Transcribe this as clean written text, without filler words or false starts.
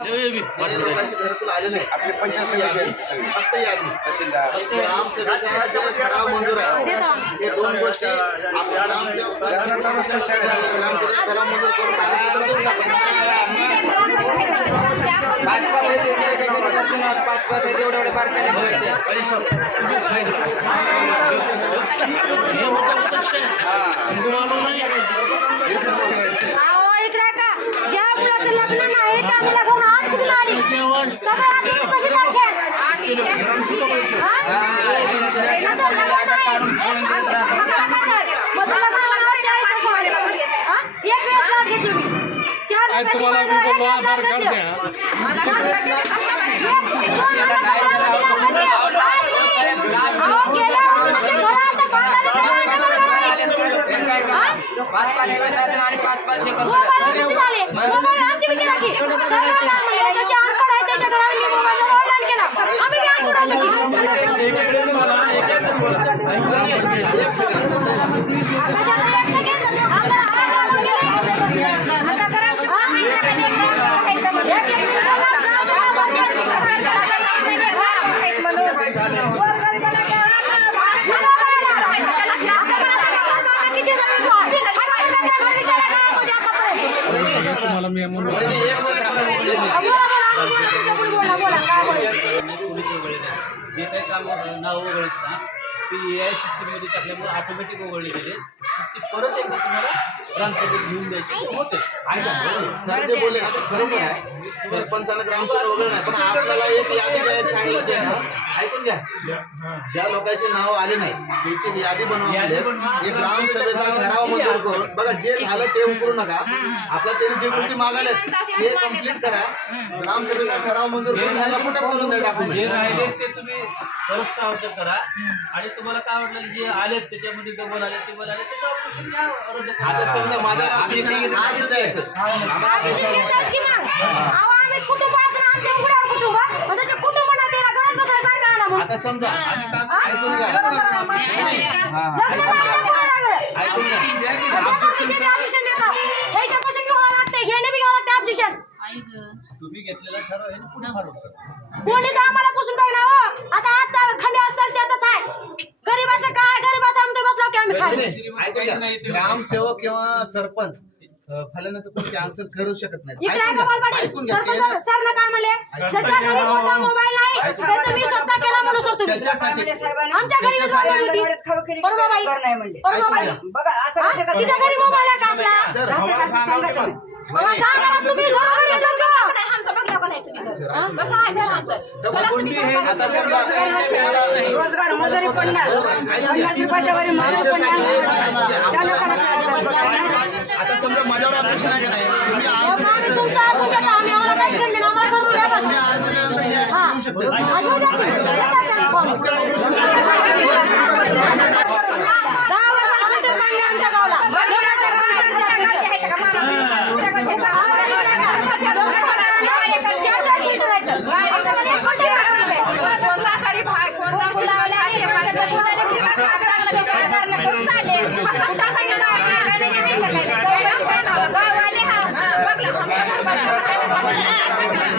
घरकुल आले नाही. आपले 85 फक्त यादी तहसीलदार ग्रामसेवेचा जे ठराव मंजूर आहे हे दोन गोष्टी आपल्या ग्रामसेवक ठराव मंजूर करून कागदपत्र देऊन तुम्हाला मी बोललो आधार कार्ड द्या. तुम्हाला मी म्हणून जे काही काम नाव वगळत ना ते AI सिस्टीममध्ये टाकल्यामुळे ऑटोमॅटिक वगळले गेले. ती परत एकदा तुम्हाला ग्रामसभेत घेऊन द्यायची होते. सर जे बोलले ना ते बरोबर आहे. सरपंचाला ग्रामसेवक वगैरे नाही, पण आपल्याला एक यादी द्यायला सांगितलं ते ना, ऐकून घ्या. ज्या लोकांचे नाव आले नाही त्याची यादी बनवा. हे ग्रामसभेचा ठराव मंजूर करून बघा, जे झालं ते उकरू नका. आपल्या त्यांनी जे गोष्टी मागायला ते कम्प्लीट करा. ग्रामसभेचा ठराव मंजूर करून ह्याला कुठे करून द्या टाकून. जे राहिले ते तुम्ही परत सावध करा आणि तुम्हाला काय वाटलं जे आलेत त्याच्यामध्ये डबल आले टेबल आले त्याचं ऑपरेशन घ्या रद्द करा. आता समजा माझ्या आज द्यायचं आता समजा ऐकून घ्या. तुम्ही घेतलेला ठराव आहे पुढे फॉरवर्ड करा. कोणीच आम्हाला पुसून बघणार हो. आता आज खांद्यावर चालते आताच आहे. गरीबाचं काय, गरीबाचं आमचं बसलो की आम्ही खाली. ऐकून घ्या. ग्रामसेवक किंवा सरपंच फलनाचं कोणी कॅन्सल करू शकत नाही. इकडे आहे का बालपाडी? ऐकून घ्या. सरपंच सरनं काय म्हणले? ज्याच्या घरी मोठा मोबाईल नाही त्याचं मी स्वतः केला म्हणून सर तुम्ही. त्याच्यासाठी आमच्या घरी वीज वाढली होती. बरोबर बाई? बरोबर बाई? तिच्या घरी मोबाईल आहे का असला? सर बाबा सांगा ना तुम्ही घरोघरी येतो का? आमचा बघला पण आहे तुम्ही घर. कसं आहे घर आमचं? चला तुम्ही आता समजा तुम्हाला रोजगार मजुरी पडणार 50 रुपयाच्या वरी माणूस पडणार त्या लोकांना काय आता समजा माझ्यावर अपेक्षा नाही का नाही. तुम्ही अर्ज आम्ही द्यायचं. तुमचा ऐकू शकता. आम्ही आम्हाला काहीच घेणं नाही. आम्हाला घरून या बस. तुम्ही अर्ज दिल्यानंतर हे action घेऊ शकता. ऐकू द्या की. येतात आम्ही फॉर्म. 10 वर्ष आम्ही तर मांडले आमच्या गावाला. लोकांच्या घरात चर्चा आहे का मामा? आम्हाला येऊ नका. लोकांच्या घरात 4-4 लिटर आहेत. आमच्या घरी एक कोटी आहे. कोण म्हातारी भाय, कोण दारू लावले आहे. माणसाच्या पोटाला किती चांगलं ते सरकारनं करून चालेल. असं टाकायला नाही. चौकशी करणार. गाववाले हा. बघलं आमच्या घरभर.